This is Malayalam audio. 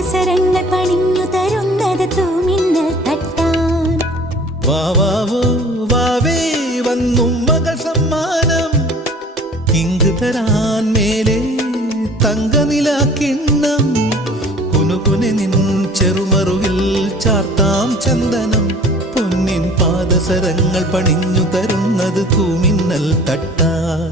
പാദസരങ്ങൾ പണിഞ്ഞു തരുന്നത് തൂമിന്നൽ തട്ടാൻ. വാവാവോ വാവേ വന്നു മകൾ സമ്മാനം, ഇങ്ക് തരാൻ മേലെ തങ്കനില കിണ്ണം. കുനുകുനെ നിൻ ചെറുമറുകിൽ ചാർത്താം ചന്ദനം, പൊന്നിൻ പാദസരങ്ങൾ പണിഞ്ഞു തരുന്നത് തൂമിന്നൽ തട്ടാൻ.